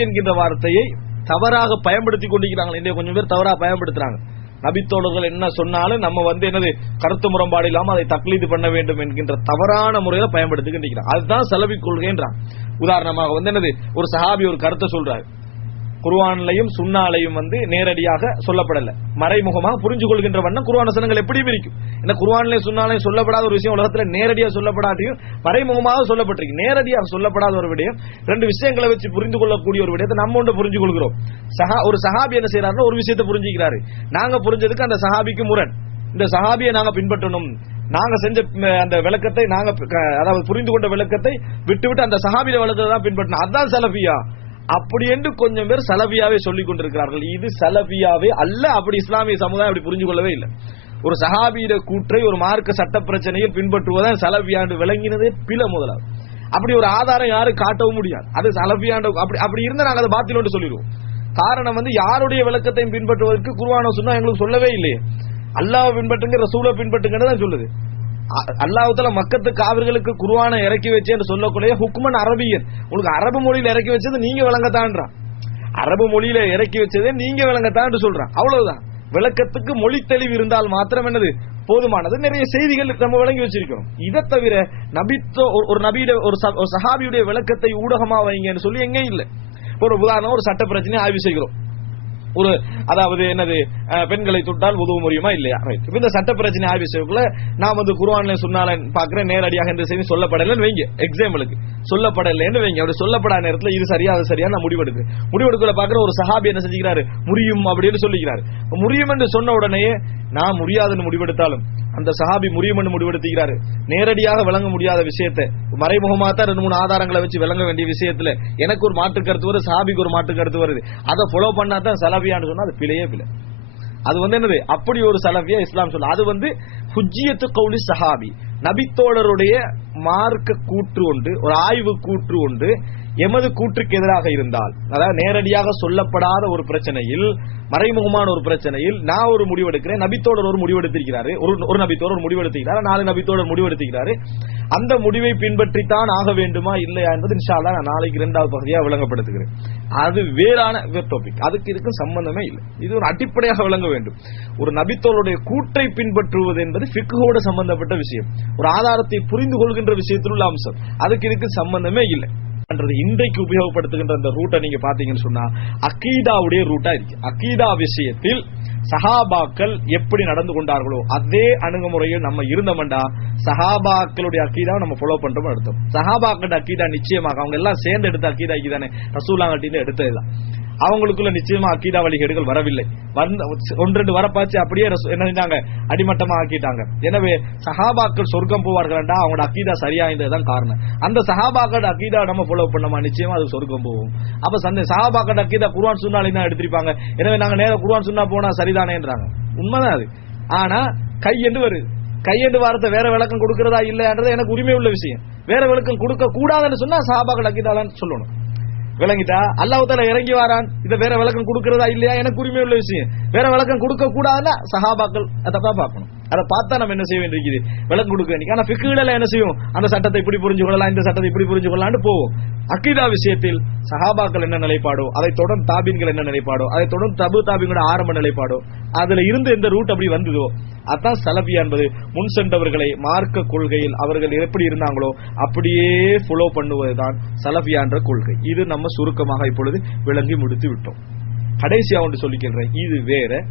என்கின்ற வார்த்தையை தவறாக பயன்படுத்தி கொண்டிருக்கிறாங்க இன்றைய கொஞ்சம் பேர் தவறாக பயன்படுத்துறாங்க. நபித்தோழர்கள் என்ன சொன்னாலும் நம்ம வந்து என்னது கருத்து முரண்பாடு இல்லாமல் அதை தக்லீது பண்ண வேண்டும் என்கின்ற தவறான முறையில பயன்படுத்தி கொண்டிருக்கிறாங்க. அதுதான் செலவி கொள்கைன்றான் உதாரணமாக வந்து என்னது ஒரு சஹாபி ஒரு கருத்தை சொல்றாரு. குர்ஆன்லையும் சுண்ணாலையும் வந்து நேரடியாக சொல்லப்படல. மறைமுகமாக புரிஞ்சு கொள்கின்ற வண்ணம் குர்ஆன் வசனங்கள் எப்படி பிரிக்கும்? இந்த குர்ஆன்லையும் சுண்ணாலையும் சொல்லப்படாத ஒரு விஷயம் உலகத்துல நேரடியாக சொல்லப்படாதையும் மறைமுகமாக சொல்லப்பட்டிருக்கு. நேரடியாக சொல்லப்படாத ஒரு விடயம். ரெண்டு விஷயங்களை வச்சு புரிந்து கொள்ளக்கூடிய ஒரு விடயத்தை நம்ம ஒன்று புரிஞ்சு கொள்கிறோம் சஹா ஒரு சஹாபி என்ன செய்யறாருன்னா ஒரு விஷயத்தை புரிஞ்சுக்கிறாரு. நாங்க புரிஞ்சதுக்கு அந்த சஹாபிக்கு முரண். இந்த சஹாபியை நாங்க பின்பற்றணும். நாங்க செஞ்ச அந்த விளக்கத்தை நாங்க அதாவது புரிந்து கொண்ட விளக்கத்தை விட்டுவிட்டு அந்த சஹாபியில விளக்கத்தை தான் பின்பற்றணும். அதான் சலபியா அப்படி என்று கொஞ்சம் பேர் சலபியாவே சொல்லிக் கொண்டிருக்கிறார்கள். இது சலபியாவே அல்ல. அப்படி இஸ்லாமிய சமுதாயம் அப்படி புரிஞ்சு கொள்ளவே இல்லை. ஒரு சஹாபியிட கூற்றை ஒரு மார்க்க சட்ட பிரச்சனையில் பின்பற்றுவதான் சலபியாண்டு விளங்கினதே பில முதலாவது. அப்படி ஒரு ஆதாரம் யாரும் காட்டவும் முடியாது. அது சலபியாண்ட அப்படி அப்படி இருந்தால் நாங்கள் அதை பாத்திலோண்டு சொல்லிடுவோம். காரணம் வந்து யாருடைய விளக்கத்தையும் பின்பற்றுவதற்கு குருவான சொன்னா எங்களுக்கு சொல்லவே இல்லையே. அல்லாவை பின்பற்றுங்க ரசூலை பின்பற்றுங்கன்னு தான் சொல்லுது. அ- மக்கத்து காவிர்களுக்கு குருவான இறக்கி வச்சேன்னு சொல்லக்கூடிய ஹுக்மன் அரபியன். உங்களுக்கு அரபு மொழியில இறக்கி வச்சது நீங்க விளங்கத்தான்றான். அரபு மொழியில இறக்கி வச்சதே நீங்க விளங்கத்தான் சொல்றான். அவ்வளவுதான். விளக்கத்துக்கு மொழி தெளிவு இருந்தால் மாத்திரம் என்னது? போதுமானது. நிறைய செய்திகள் நம்ம விளங்கி வச்சிருக்கிறோம். இதை தவிர நபித்தோ ஒரு- நபியிட நபியுடைய ஒரு ச- ஒரு சஹாபியுடைய விளக்கத்தை ஊடகமா வைங்கன்னு சொல்லி எங்கேயும் இல்லை. ஒரு உதாரணம் ஒரு சட்ட பிரச்சனையை ஆய்வு செய்கிறோம். ஒரு அதாவது என்னது பெண்களை தொட்டால் உதவ முடியுமா இல்லையா? இந்த சட்ட பிரச்சனை ஆய்வு செய்யக்குள்ள நான் வந்து குர்ஆன்ல சொன்னால பாக்குறேன் நேரடியாக இந்த செய்தி சொல்லப்படலன்னு வைங்க. எக்ஸாம்பிளுக்கு சொல்லப்படலைன்னு வைங்க. அப்படி சொல்லப்படாத நேரத்துல இது சரியா அது சரியா நான் முடிவெடுக்கு. முடிவெடுக்கல பாக்குற ஒரு சஹாபி என்ன செஞ்சுக்கிறாரு? முடியும் அப்படின்னு சொல்லிக்கிறாரு. முடியும் என்று சொன்ன உடனே நான் முடியாதுன்னு முடிவெடுத்தாலும் அந்த சஹாபி முடியும் முடிவெடுத்துக்கிறாரு. நேரடியாக விளங்க முடியாத விஷயத்தை மறைமுகமா தான் ரெண்டு மூணு ஆதாரங்களை வச்சு விளங்க வேண்டிய விஷயத்துல எனக்கு ஒரு மாற்று கருத்து வருது சஹாபிக்கு ஒரு மாற்று கருத்து வருது. அதை ஃபாலோ பண்ணா தான் சலபியான்னு சொன்னா அது பிழையே பிழை. அது வந்து என்னது? அப்படி ஒரு சலபியா இஸ்லாம் சொல்ல அது வந்து ஹுஜியத்து கவுலி சஹாபி நபித்தோழருடைய மார்க்க கூற்று ஒன்று ஒரு ஆய்வு கூற்று ஒன்று எமது கூற்றுக்கு எதிராக இருந்தால் அதாவது நேரடியாக சொல்லப்படாத ஒரு பிரச்சனையில் மறைமுகமான ஒரு பிரச்சனையில் நான் ஒரு முடிவெடுக்கிறேன் நபித்தோடர் ஒரு முடிவெடுத்திருக்கிறாரு ஒரு ஒரு நபித்தோடர் முடிவெடுத்திருக்கிறாரு நாலு நபித்தோடர் முடிவெடுத்திருக்கிறாரு. அந்த முடிவை பின்பற்றித்தான் ஆக வேண்டுமா இல்லையா என்பது இன்ஷா நான் நாளைக்கு இரண்டாவது பகுதியாக விளங்கப்படுத்துகிறேன். அது வேறான டாபிக் அதுக்கு இதுக்கும் சம்பந்தமே இல்லை. இது ஒரு அடிப்படையாக விளங்க வேண்டும். ஒரு நபித்தோளுடைய கூற்றை பின்பற்றுவது என்பது ஃபிக்குவோட சம்பந்தப்பட்ட விஷயம். ஒரு ஆதாரத்தை புரிந்து கொள்கின்ற விஷயத்தில் உள்ள அம்சம். அதுக்கு இதுக்கு சம்பந்தமே இல்லை. இன்றைக்கு உபயோகப்படுத்துகின்ற அந்த ரூட்டை நீங்க பாத்தீங்கன்னு சொன்னா அக்கீதாவுடைய ரூட்டா இருக்கு. அக்கீதா விஷயத்தில் சஹாபாக்கள் எப்படி நடந்து கொண்டார்களோ அதே அணுகுமுறையில் நம்ம இருந்தோம்டா சஹாபாக்களுடைய அக்கீதாவை நம்ம ஃபாலோ பண்றோம் எடுத்தோம் சஹாபாக்களோட அக்கீதா நிச்சயமாக அவங்க எல்லாம் சேர்ந்து எடுத்த அக்கீதா தானே ரசூலாங்கட்டின்னு எடுத்ததுதான் அவங்களுக்குள்ள நிச்சயமா அக்கீதா வழிகேடுகள் வரவில்லை. வந்த ஒன்று வரப்பாச்சு அப்படியே என்ன செஞ்சாங்க? அடிமட்டமா ஆக்கிட்டாங்க. எனவே சஹாபாக்கள் சொர்க்கம் போவார்கள்டா அவங்களோட அக்கீதா சரியா இருந்ததுதான் காரணம். அந்த சஹாபாக்களோட அக்கீதா நம்ம ஃபாலோ பண்ணோமா? நிச்சயமா அது சொர்க்கம் போகும். அப்ப சந்தை சஹாபாக்களோட அக்கீதா குருவான் சுன்னாலே தான் எடுத்திருப்பாங்க. எனவே நாங்க நேரம் குர்ஆன் சுண்ணா போனா சரிதானேன்றாங்க. உண்மைதான் அது. ஆனா கையெண்டு வருது கையெண்டு வாரத்தை வேற விளக்கம் கொடுக்கிறதா இல்லைன்றது எனக்கு உரிமை உள்ள விஷயம். வேற விளக்கம் கொடுக்க கூடாதுன்னு சொன்னா சஹாபாக்கள் அக்கீதாலான்னு சொல்லணும். விளங்கிட்டா? அல்லாஹால இறங்கி வாரான். இதை வேற விளக்கம் கொடுக்கறதா இல்லையா? எனக்கு உரிமை உள்ள விஷயம். வேற விளக்கம் கொடுக்க கூடாதுன்னா சஹாபாக்கள் அதை தான் பார்க்கணும். அதை பார்த்தா நம்ம என்ன செய்ய வேண்டியிருக்குது? விளக்கம் கொடுக்க வேண்டிய ஆனா பிக்குகள என்ன செய்யும்? அந்த சட்டத்தை இப்படி புரிஞ்சு கொள்ளலாம் இந்த சட்டத்தை இப்படி புரிஞ்சு கொள்ளலாம்னு போவோம் அக்கீதா விஷயத்தில் சஹாபாக்கள் என்ன நிலைப்பாடோ அதை தொடர்ந்து தாபீன்கள் என்ன நிலைப்பாடோ அதை தொடர்ந்து தபு தாபீங்களோட ஆரம்ப நிலைப்பாடோ அதுல இருந்து எந்த ரூட் அப்படி வந்ததோ அதான் சலபியா என்பது முன் சென்றவர்களை மார்க்க கொள்கையில் அவர்கள் எப்படி இருந்தாங்களோ அப்படியே ஃபாலோ பண்ணுவதுதான் சலபியா என்ற கொள்கை. இது நம்ம சுருக்கமாக இப்பொழுது விளங்கி முடித்து விட்டோம். கடைசியா ஒன்று சொல்லிக்கின்றேன். இது வேற.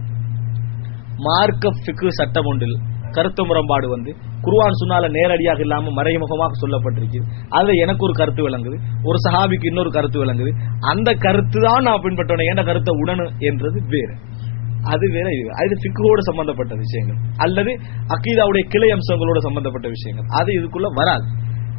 மார்க்க ஃபிக்கு சட்டம் ஒன்றில் கருத்து முரண்பாடு வந்து குருவான் சொன்னால நேரடியாக இல்லாம மறைமுகமாக சொல்லப்பட்டிருக்குது அதுல எனக்கு ஒரு கருத்து விளங்குது. ஒரு சஹாபிக்கு இன்னொரு கருத்து விளங்குது. அந்த கருத்து தான் நான் பின்பற்றணும் என்ற கருத்தை உடனு என்றது வேறு. அது வேற இது. அது ஃபிக்கோட சம்பந்தப்பட்ட விஷயங்கள். அல்லது அக்கீதாவுடைய கிளை அம்சங்களோட சம்பந்தப்பட்ட விஷயங்கள். அது இதுக்குள்ள வராது.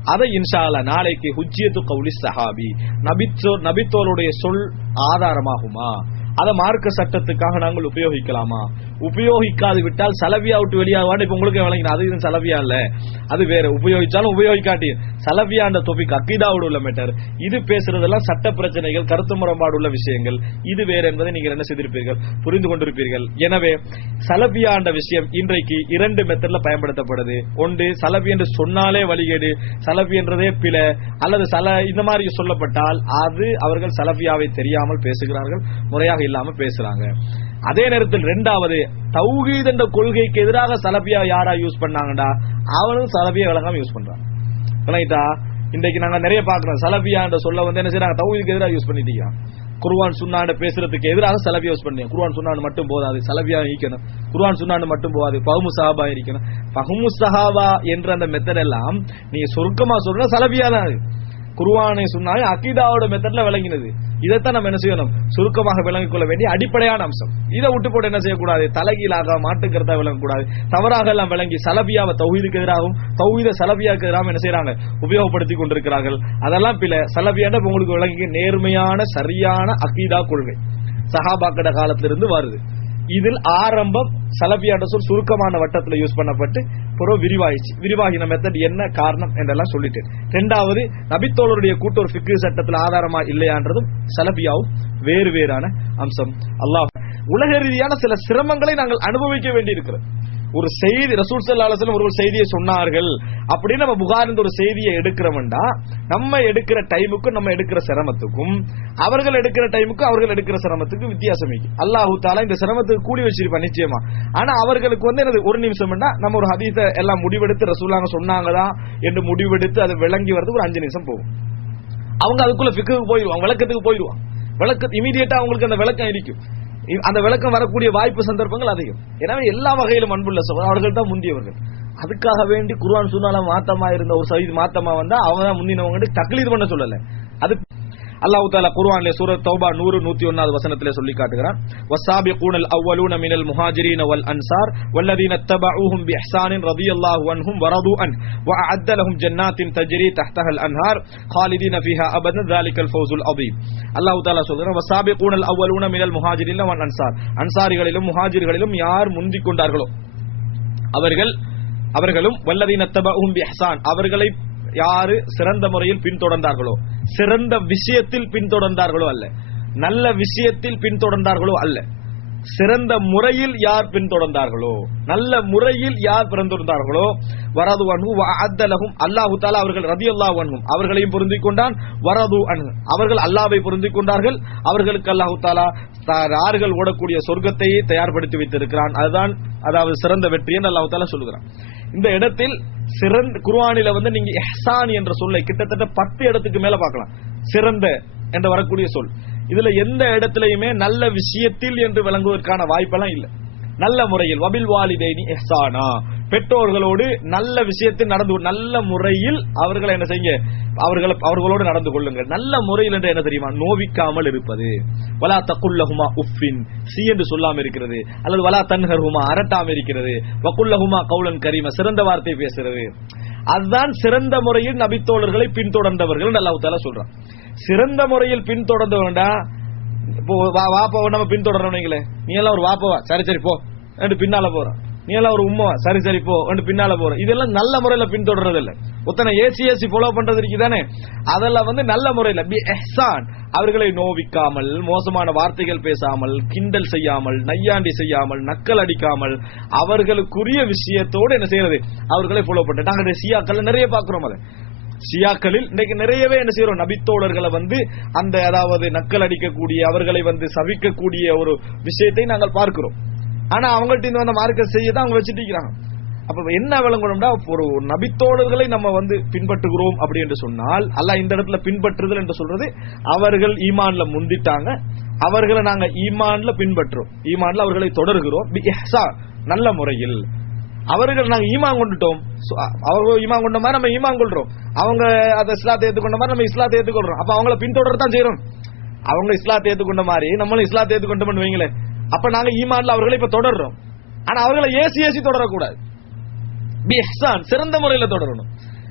அதை இன்ஷா நாளைக்கு ஹுஜியத்து கவுலி சஹாபி நபித்தோ நபித்தோருடைய சொல் ஆதாரமாகுமா? அதை மார்க்க சட்டத்துக்காக நாங்கள் உபயோகிக்கலாமா? உபயோகிக்காது விட்டால் சலவியா விட்டு வெளியாகுவான்னு இப்ப உங்களுக்கு விளங்கினா அது இது சலபியா இல்ல. அது வேற. உபயோகிச்சாலும் உபயோகிக்காட்டி. சலபியான்ற தொபிக் அக்கீதாவோடு உள்ள மேட்டர் இது பேசுறதெல்லாம் சட்ட பிரச்சனைகள் கருத்து முரண்பாடு உள்ள விஷயங்கள். இது வேற என்பதை நீங்கள் என்ன செய்திருப்பீர்கள்? புரிந்து கொண்டிருப்பீர்கள். எனவே சலபியான்ற விஷயம் இன்றைக்கு இரண்டு மெத்தட்ல பயன்படுத்தப்படுது. ஒன்று சலபி என்று சொன்னாலே வழிகேடு. சலபி என்றதே பிழை. அல்லது சல இந்த மாதிரி சொல்லப்பட்டால் அது அவர்கள் சலபியாவை தெரியாமல் பேசுகிறார்கள் முறையாக இல்லாமல் பேசுறாங்க. அதே நேரத்தில் ரெண்டாவது தௌஹீத் என்ற கொள்கைக்கு எதிராக சலபியா யாரா யூஸ் பண்ணாங்கடா? அவனும் சலபியா விளங்காம யூஸ் பண்றான். விளங்கிட்டா இன்றைக்கு நாங்க நிறைய பாக்குறோம் சலபியா என்ற சொல்ல வந்து என்ன செய்யறாங்க தௌஹீதுக்கு எதிராக யூஸ் பண்ணிட்டீங்க. குர்வான் சுண்ணாண்ட பேசுறதுக்கு எதிராக சலபியா யூஸ் பண்ணி குர்வான் சுண்ணாண்டு மட்டும் போதாது. சலபியா ஈக்கணும் குர்வான் சுண்ணாண்டு மட்டும் போதாது பகுமு சஹாபா இருக்கணும். பகுமு சஹாபா என்ற அந்த மெத்தட் எல்லாம் நீங்க சுருக்கமா சொல்ற சலபியா தான் அது. குர்ஆனை சொன்னாலே அகிதாவோட மெத்தட்ல விளங்கினது. இதைத்தான் நம்ம என்ன செய்யணும்? சுருக்கமாக விளங்கிக் கொள்ள வேண்டிய அடிப்படையான அம்சம். இதை விட்டு போட்டு என்ன செய்யக்கூடாது? தலைகீழாக மாட்டுக்கிறதா விளங்கக்கூடாது. தவறாக எல்லாம் விளங்கி சலபியாவை தௌஹீதுக்கு எதிராகவும் தௌஹீத சலபியாவுக்கு எதிராகவும் என்ன செய்யறாங்க? உபயோகப்படுத்தி கொண்டிருக்கிறார்கள். அதெல்லாம் பில சலபியான உங்களுக்கு விளங்கி நேர்மையான சரியான அகீதா கொள்கை. சஹாபாக்கட காலத்திலிருந்து வருது. இதில் ஆரம்பம் சலபியாண்ட சொல் சுருக்கமான வட்டத்தில் யூஸ் பண்ணப்பட்டு பிறகு விரிவாயிச்சு. விரிவாகின மெத்தட் என்ன காரணம் என்றெல்லாம் சொல்லிட்டேன் ரெண்டாவது நபித்தோழருடைய கூட்டோர் பிக்கு சட்டத்தில் ஆதாரமா இல்லையான்றதும் சலபியாவும் வேறு வேறான அம்சம். அல்லாஹ் உலக ரீதியான சில சிரமங்களை நாங்கள் அனுபவிக்க வேண்டியிருக்கிறது. ஒரு செய்தி ரசூல் சல்லா ஒரு செய்தியை சொன்னார்கள். அப்படின்னு நம்ம புகார் ஒரு செய்தியை எடுக்கிறவன்டா நம்ம எடுக்கிற டைமுக்கும் நம்ம எடுக்கிற சிரமத்துக்கும் அவர்கள் எடுக்கிற டைமுக்கும் அவர்கள் எடுக்கிற சிரமத்துக்கும் வித்தியாசம் இருக்கு. அல்லாஹு தாலா இந்த சிரமத்துக்கு கூடி வச்சிருப்பான் நிச்சயமா. ஆனா அவர்களுக்கு வந்து என்னது ஒரு நிமிஷம்னா நம்ம ஒரு ஹதீஸ எல்லாம் முடிவெடுத்து ரசூலாங்க சொன்னாங்கதான் என்று முடிவெடுத்து அது விளங்கி வரதுக்கு ஒரு அஞ்சு நிமிஷம் போகும். அவங்க அதுக்குள்ள பிக்குக்கு போயிடுவாங்க விளக்கத்துக்கு போயிடுவாங்க விளக்கு இமீடியட்டா அவங்களுக்கு அந்த விளக்கம் இருக்கும் அந்த விளக்கம் வரக்கூடிய வாய்ப்பு சந்தர்ப்பங்கள் அதிகம். எனவே எல்லா வகையிலும் அன்புள்ள சகோதரர் அவர்கள் தான் முந்தியவர்கள். அதுக்காக வேண்டி குர்ஆன் சுன்னால மாத்தமா இருந்த ஒரு சைது மாத்தமா வந்தா அவங்க தான் முந்தினவங்க தக்லீது பண்ண சொல்லல. அது அல்லாஹ் தாலா குர்ஆன்ல சூரத் தௌபா 100 101வது வசனத்திலே சொல்லி காட்டுகிறான் வஸாபிகூனல் அவ்வலூன மினல் முஹாஜிரீன வல் அன்சார் வல்லதீன தபஊஹும் பிஇஹ்சானின் ரலியல்லாஹு அன்ஹும் வரது அன் وأعد لهم جنات تجري تحتها الأنهار خالدين فيها أبدا ذلك الفوز العظيم அல்லாஹ் தாலா சொல்கிறான் வஸாபிகூனல் அவ்வலூன மினல் முஹாஜிரீன வல் அன்சார் அன்சாரிகளிலும் முஹாஜிர்களிலும் யார் முந்திக் கொண்டார்களோ அவர்கள் அவர்களும் வல்லதீன தபஊஹும் பிஇஹ்சான் அவர்களை யாரு சிறந்த முறையில் பின்தொடர்ந்தார்களோ சிறந்த விஷயத்தில் பின்தொடர்ந்தார்களோ அல்ல. நல்ல விஷயத்தில் பின்தொடர்ந்தார்களோ அல்ல. சிறந்த முறையில் யார் பின்தொடர்ந்தார்களோ? நல்ல முறையில் யார் பிறந்திருந்தார்களோ வரது அன்ஹு அத்தலகும் அல்லாஹு தாலா அவர்கள் ரதி அல்லாஹ் அன்ஹும். அவர்களையும் பொருந்திக் கொண்டான். வரது அன்ஹு. அவர்கள் அல்லாவை பொருந்திக் கொண்டார்கள். அவர்களுக்கு அல்லாஹு தாலா தா- யார்கள் ஓடக்கூடிய சொர்க்கத்தையே தயார்படுத்தி வைத்திருக்கிறான். அதுதான் அதாவது சிறந்த வெற்றி என்று அல்லாஹு தாலா சொல்லுகிறான். இந்த இடத்தில் சிறந்த குர்வானில வந்து நீங்க எஹ்சான் என்ற சொல்லை கிட்டத்தட்ட பத்து இடத்துக்கு மேல பார்க்கலாம். சிறந்த என்று வரக்கூடிய சொல். இதுல எந்த இடத்திலையுமே நல்ல விஷயத்தில் என்று விளங்குவதற்கான வாய்ப்பெல்லாம் இல்ல. நல்ல முறையில் வபில் வாலிதேனி எஹ்சானா பெற்றோர்களோடு நல்ல விஷயத்தில் நடந்து நல்ல முறையில் அவர்களை என்ன செய்யுங்க அவர்களை அவர்களோடு நடந்து கொள்ளுங்கள். நல்ல முறையில் என்று என்ன தெரியுமா? நோவிக்காமல் இருப்பது. வலா தக்குல்லஹுமா உஃபின் சி என்று சொல்லாம இருக்கிறது. அல்லது வலா தன்ஹர்ஹுமா அரட்டாம இருக்கிறது. வக்குல்லஹுமா கவுலன் கரீம சிறந்த வார்த்தை பேசுறது. அதுதான் சிறந்த முறையில் நபித்தோழர்களை பின்தொடர்ந்தவர்கள் அல்லாஹ் தாலா சொல்றான். சிறந்த முறையில் பின்தொடர்ந்தவன்டா இப்போ வா- வாப்பாவை நம்ம பின்தொடரணும் நீங்களே நீ எல்லாம் ஒரு வாப்பவா? சரி சரி போ. பின்னால போறான். நீ எல்லாம் ஒரு உண்மை சரி சரி போ. பின்னால போற. இதெல்லாம் நல்ல முறையில பின்தொடர்றது இல்ல ஒத்தனை ஏசி ஏசி ஃபாலோ பண்றது இருக்குதானே? அதெல்லாம் வந்து நல்ல முறையில. பி எஹ்சான். அவர்களை நோவிக்காமல் மோசமான வார்த்தைகள் பேசாமல் கிண்டல் செய்யாமல் நையாண்டி செய்யாமல் நக்கல் அடிக்காமல் அவர்களுக்குரிய விஷயத்தோடு என்ன செய்யறது? அவர்களை ஃபாலோ பண்றது நாங்க சியாக்கள் நிறைய பாக்குறோம் அதை. ஷியாக்களில் இன்னைக்கு நிறையவே என்ன செய்யறோம்? நபித்தோழர்களை வந்து அந்த அதாவது நக்கல் அடிக்கக்கூடிய அவர்களை வந்து சவிக்கக்கூடிய ஒரு விஷயத்தை நாங்கள் பார்க்கிறோம். ஆனா அவங்கள்ட்ட இந்த வந்த மார்க்க செய்ய தான் அவங்க வச்சுட்டு இருக்கிறாங்க அப்ப என்ன விளங்கணும்னா ஒரு நபித்தோழர்களை நம்ம வந்து பின்பற்றுகிறோம் அப்படி என்று சொன்னால் அல்லாஹ் இந்த இடத்துல பின்பற்றுதல் என்று சொல்றது அவர்கள் ஈமான்ல முந்திட்டாங்க அவர்களை நாங்க ஈமான்ல பின்பற்றுறோம். ஈமான்ல அவர்களை தொடர்கிறோம். நல்ல முறையில். அவர்கள் நாங்க ஈமான் கொண்டுட்டோம். சோ, அவர்கள் ஈமான் கொண்ட மாதிரி நம்ம ஈமான் கொள்றோம். அவங்க அதை இஸ்லாத்தை ஏத்துக்கொண்ட மாதிரி நம்ம இஸ்லாத்தை ஏத்துக்கொள்றோம். அப்ப அவங்கள பின்தொடரத்தான் செய்யறோம் அவங்க இஸ்லாத்தை ஏத்துக்கொண்ட மாதிரி நம்மளும் இஸ்லாத்தை ஏத்துக்கொண்டோம்னு வைங்களேன். அப்ப நாங்க ஈமான்ல அவர்களை இப்ப தொடர்றோம். ஆனா அவர்களை ஏசி ஏசி தொடரக்கூடாது. பி இஹ்சான் சிறந்த முறையில தொடரணும்.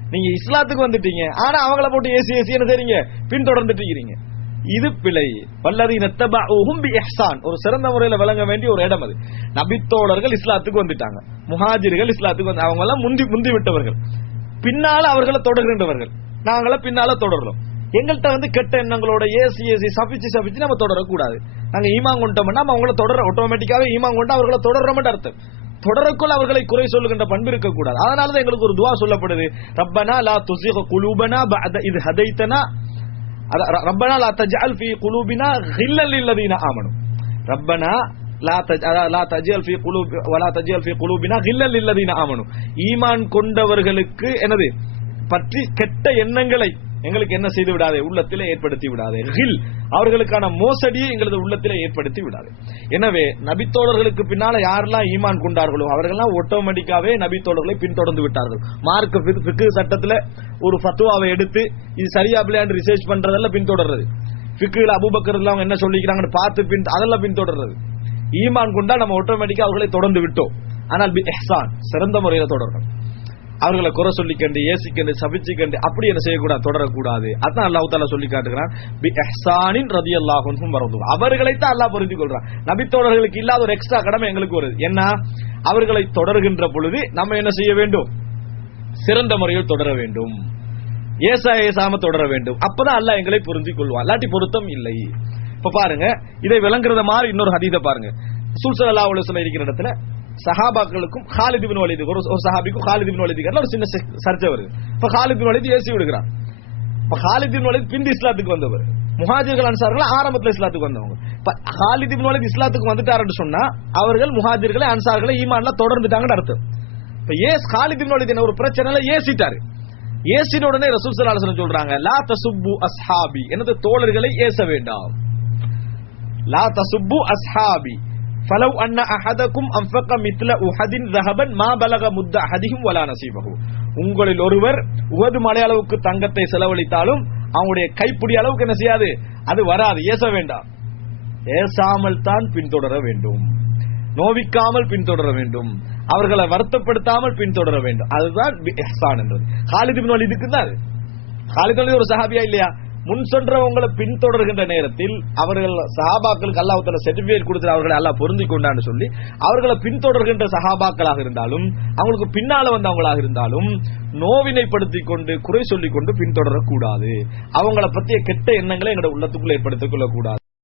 நீங்க இஸ்லாத்துக்கு வந்துட்டீங்க. ஆனா அவங்கள போட்டு ஏசி ஏசி என்ன செய்றீங்க? பின்தொடர்ந்துட்டு இருக்கிறீங்க. இது பிழை. வல்லதி நத்தபூஹும் பி ஒரு சிறந்த முறையில விளங்க வேண்டிய ஒரு இடம் அது. நபித்தோழர்கள் இஸ்லாத்துக்கு வந்துட்டாங்க. முஹாஜிர்கள் இஸ்லாத்துக்கு வந்து அவங்க எல்லாம் முந்தி முந்தி விட்டவர்கள். பின்னால அவர்களை தொடர்கின்றவர்கள். நாங்கள பின்னால தொடர்றோம். எங்கள்கிட்ட வந்து கெட்ட எண்ணங்களோட ஏசி ஏசி சபிச்சு சபிச்சு நம்ம தொடரக்கூடாது. நாங்க ஈமான் கொண்டோம்னா நம்ம அவங்கள தொடர ஆட்டோமேட்டிக்காவே ஈமாங் கொண்டு அவர்களை தொடர்றோம்னு அர்த்தம். தொடரக்குள் அவர்களை குறை சொல்லுகின்ற பண்பு இருக்கக்கூடாது. அதனாலதான் எங்களுக்கு ஒரு துவா சொல்லப்படுது. ரப்பனா லா துசிக குலூபனா இது ஹதைத்தனா? அத- ர- ரப்பனா லா தஜால் ஃபீ குலூபினா கில்லல் லில்லதீன ஆமனு. ரப்பனா லா தஜ் லா கில்லல் ஈமான் கொண்டவர்களுக்கு என்னது? பற்றி கெட்ட எண்ணங்களை எங்களுக்கு என்ன செய்து விடாதே? உள்ளத்திலே ஏற்படுத்தி விடாதே. ஹில். அவர்களுக்கான மோசடியை எங்களது உள்ளத்திலே ஏற்படுத்தி விடாது. எனவே நபித்தோழர்களுக்கு பின்னால யாரெல்லாம் ஈமான் கொண்டார்களோ அவர்கள்லாம் ஆட்டோமேட்டிக்காவே நபித்தோழர்களை பின்தொடர்ந்து விட்டார்கள். மார்க் ஃபிக்கு சட்டத்துல ஒரு ஃபத்துவாவை எடுத்து இது சரியா பிள்ளையாண்டு ரிசர்ச் பண்றதெல்லாம் பின்தொடர்றது. பிக்குல அபுபக்கர் அவங்க என்ன சொல்லிக்கிறாங்கன்னு பார்த்து பின் அதெல்லாம் பின்தொடர்றது. ஈமான் கொண்டா நம்ம ஆட்டோமேட்டிக்கா அவர்களை தொடர்ந்து விட்டோம். ஆனால் பி இஹ்சான் சிறந்த முறையில தொடரணும் அவர்களை குறை சொல்லிக்கண்டு ஏசிக்கண்டு சபிச்சுக்கண்டு அப்படி என்ன செய்யக்கூடாது தொடரக்கூடாது. அதான் அல்லாஹு தாலா சொல்லி காட்டுகிறான். பி ரதி ரதியல்லாஹும் வரது அவர்களைத்தான் அல்லாஹ் புரிந்து கொள்றான். நபித்தோழர்களுக்கு இல்லாத ஒரு எக்ஸ்ட்ரா கடமை எங்களுக்கு வருது. என்ன அவர்களை தொடர்கின்ற பொழுது நம்ம என்ன செய்ய வேண்டும்? சிறந்த முறையில் தொடர வேண்டும். ஏசா ஏசாம தொடர வேண்டும். அப்பதான் அல்லாஹ் எங்களை புரிந்து கொள்வான். இல்லாட்டி பொருத்தம் இல்லை. இப்ப பாருங்க இதை விளங்குறத மாதிரி இன்னொரு ஹதீத பாருங்க. சுல்சல் அல்லா உலகம் இருக்கிற இடத்துல சஹாபாக்களுக்கும் ஹாலித் பின் வலிது ஒரு ஒரு சஹாபிக்கும் ஹாலித் பின் வலிதுக்கு ஒரு சின்ன சர்ச்சை வருது இப்ப ஹாலித் பின் வலிது ஏசி விடுகிறான் இப்ப ஹாலித் பின் வலிது பிந்தி இஸ்லாத்துக்கு வந்தவர் முஹாஜிர்கள் அன்சார்கள் ஆரம்பத்துல இஸ்லாத்துக்கு வந்தவங்க இப்ப ஹாலித் பின் வலிது இஸ்லாத்துக்கு வந்துட்டாருன்னு சொன்னா அவர்கள் முஹாஜிர்களை அன்சார்களை ஈமான்ல தொடர்ந்துட்டாங்கன்னு அர்த்தம் இப்ப ஏஸ் ஹாலித் பின் வலிது என்ன ஒரு பிரச்சனைல ஏசிட்டாரு ஏசின உடனே ரசூல் ஸல்லல்லாஹு சொல்றாங்க லா தசுப்பு அஸ்ஹாபி எனது தோழர்களை ஏச வேண்டாம் லா தசுப்பு அஸ்ஹாபி ஃபலவ் அண்ண அஹதக்கும் அம்ஃபக மித்ல உஹதின் ரஹபன் மா பலக முத்த அஹதிகும் வலா நசீபகு உங்களில் ஒருவர் உகது மலையளவுக்கு தங்கத்தை செலவழித்தாலும் அவனுடைய கைப்பிடி அளவுக்கு என்ன செய்யாது? அது வராது. ஏச வேண்டாம். ஏசாமல் தான் பின்தொடர வேண்டும். நோவிக்காமல் பின்தொடர வேண்டும். அவர்களை வருத்தப்படுத்தாமல் பின்தொடர வேண்டும். அதுதான் எஹ்சான் என்றது. ஹாலித் பின் வலிதுக்கு தான் ஹாலித் ஒரு சஹாபியா இல்லையா? முன் சென்றவங்களை பின்தொடர்கின்ற நேரத்தில் அவர்கள் சஹாபாக்களுக்கு அல்லாஹ் சர்டிபிகேட் கொடுத்து அவர்களை எல்லாம் பொருந்தி கொண்டான்னு சொல்லி அவர்களை பின்தொடர்கின்ற சஹாபாக்களாக இருந்தாலும் அவங்களுக்கு பின்னால வந்தவங்களாக இருந்தாலும் நோவினைப்படுத்தி கொண்டு குறை சொல்லிக் கொண்டு பின்தொடரக்கூடாது. அவங்கள பற்றிய கெட்ட எண்ணங்களை எங்களோட உள்ளத்துக்குள்ள ஏற்படுத்திக் கொள்ளக்கூடாது.